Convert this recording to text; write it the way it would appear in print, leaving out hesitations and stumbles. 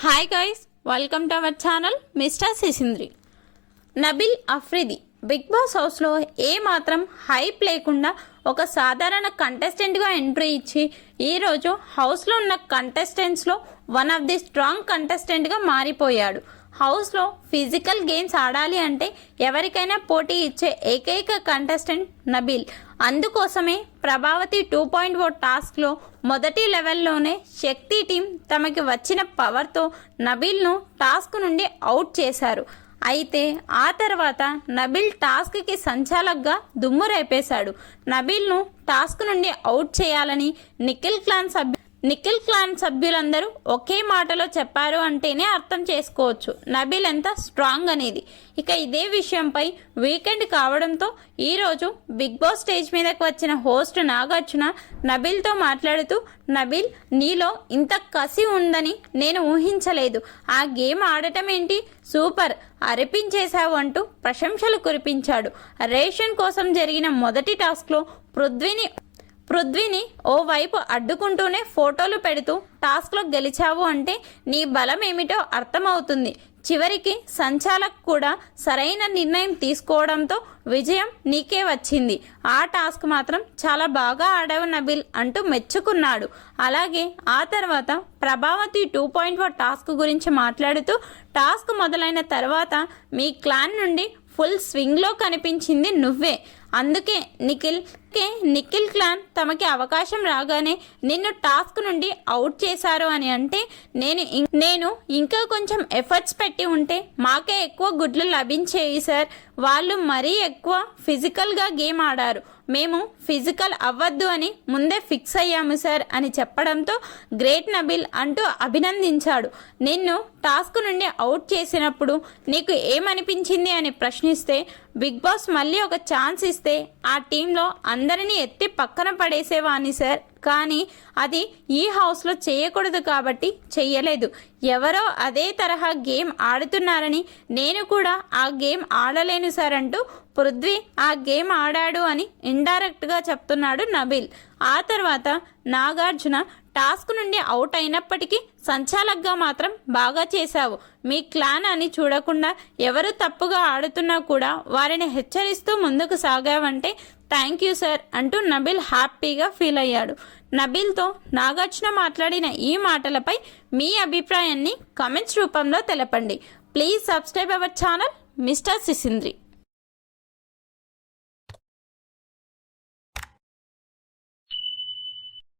Hi guys, welcome to our channel mister Sisindri. Nabeel Afridi Bigg Boss హౌస్లో ఏమాత్రం hype లేకుండా ఒక సాధారణ కంటెస్టెంట్గా ఎంట్రీ ఇచ్చి ఈరోజు హౌస్లో ఉన్న కంటెస్టెంట్స్లో వన్ ఆఫ్ ది స్ట్రాంగ్ కంటెస్టెంట్గా మారిపోయాడు. హౌస్లో ఫిజికల్ గేమ్స్ ఆడాలి అంటే ఎవరికైనా పోటీ ఇచ్చే ఏకైక కంటెస్టెంట్ నబిల్. అందుకోసమే ప్రభావతి 2.0 టాస్క్లో మొదటి లెవెల్లోనే శక్తి టీం తమకి వచ్చిన పవర్తో నబిల్ను టాస్క్ నుండి అవుట్ చేశారు. అయితే ఆ తర్వాత నబిల్ టాస్క్కి సంచాలకుగా దుమ్ము రేపేశాడు. నబిల్ను టాస్క్ నుండి అవుట్ చేయాలని నిఖిల్ క్లాన్ సభ్యులందరూ ఒకే మాటలో చెప్పారు అంటేనే అర్థం చేసుకోవచ్చు నబిల్ ఎంత స్ట్రాంగ్ అనేది. ఇక ఇదే విషయంపై వీకెండ్ కావడంతో ఈరోజు బిగ్ బాస్ స్టేజ్ మీదకి వచ్చిన హోస్ట్ నాగార్జున నబిల్తో మాట్లాడుతూ, నబిల్, నీలో ఇంత కసి ఉందని నేను ఊహించలేదు. ఆ గేమ్ ఆడటం ఏంటి, సూపర్, అరిపించేశావు అంటూ ప్రశంసలు కురిపించాడు. రేషన్ కోసం జరిగిన మొదటి టాస్క్లో పృథ్వీని ఓవైపు అడ్డుకుంటూనే ఫోటోలు పెడుతూ టాస్క్లో గెలిచావు అంటే నీ బలం ఏమిటో అర్థమవుతుంది. చివరికి సంచాలక్ కూడా సరైన నిర్ణయం తీసుకోవడంతో విజయం నీకే వచ్చింది. ఆ టాస్క్ మాత్రం చాలా బాగా ఆడావు నబిల్ అంటూ మెచ్చుకున్నాడు. అలాగే ఆ తర్వాత ప్రభావతి 2.0 టాస్క్ గురించి మాట్లాడుతూ, టాస్క్ మొదలైన తర్వాత మీ క్లాన్ నుండి ఫుల్ స్వింగ్లో కనిపించింది నువ్వే. అందుకే నిఖిల్ క్లాన్ తమకి అవకాశం రాగానే నిన్ను టాస్క్ నుండి అవుట్ చేశారు అని అంటే నేను ఇంకా కొంచెం ఎఫర్ట్స్ పెట్టి ఉంటే మాకే ఎక్కువ గుడ్లు లభించేవి సార్. వాళ్ళు మరీ ఎక్కువ ఫిజికల్గా గేమ్ ఆడారు. మేము ఫిజికల్ అవ్వద్దు అని ముందే ఫిక్స్ అయ్యాము సార్ అని చెప్పడంతో గ్రేట్ నబిల్ అంటూ అభినందించాడు. నిన్ను టాస్క్ నుండి అవుట్ చేసినప్పుడు నీకు ఏమనిపించింది అని ప్రశ్నిస్తే, బిగ్ బాస్ మళ్ళీ ఒక ఛాన్స్ ఇస్తే ఆ టీంలో అందరినీ ఎత్తి పక్కన పడేసేవాణ్ణి సార్. కానీ అది ఈ హౌస్లో చేయకూడదు కాబట్టి చెయ్యలేదు. ఎవరో అదే తరహా గేమ్ ఆడుతున్నారని నేను కూడా ఆ గేమ్ ఆడలేను సార్ అంటూ పృథ్వీ ఆ గేమ్ ఆడాడు అని ఇండైరెక్ట్గా చెప్తున్నాడు నబిల్. ఆ తర్వాత నాగార్జున, టాస్క్ నుండి అవుట్ అయినప్పటికీ సంచాలకుగా మాత్రం బాగా చేశావు. మీ క్లాన్ అని చూడకుండా ఎవరు తప్పుగా ఆడుతున్నా కూడా వారిని హెచ్చరిస్తూ ముందుకు సాగావంటే థ్యాంక్ యూ సార్ అంటూ నబిల్ హ్యాపీగా ఫీల్ అయ్యాడు. నబిల్తో నాగార్జున మాట్లాడిన ఈ మాటలపై మీ అభిప్రాయాన్ని కామెంట్స్ రూపంలో తెలపండి. Please subscribe our channel mister సిసింద్రి.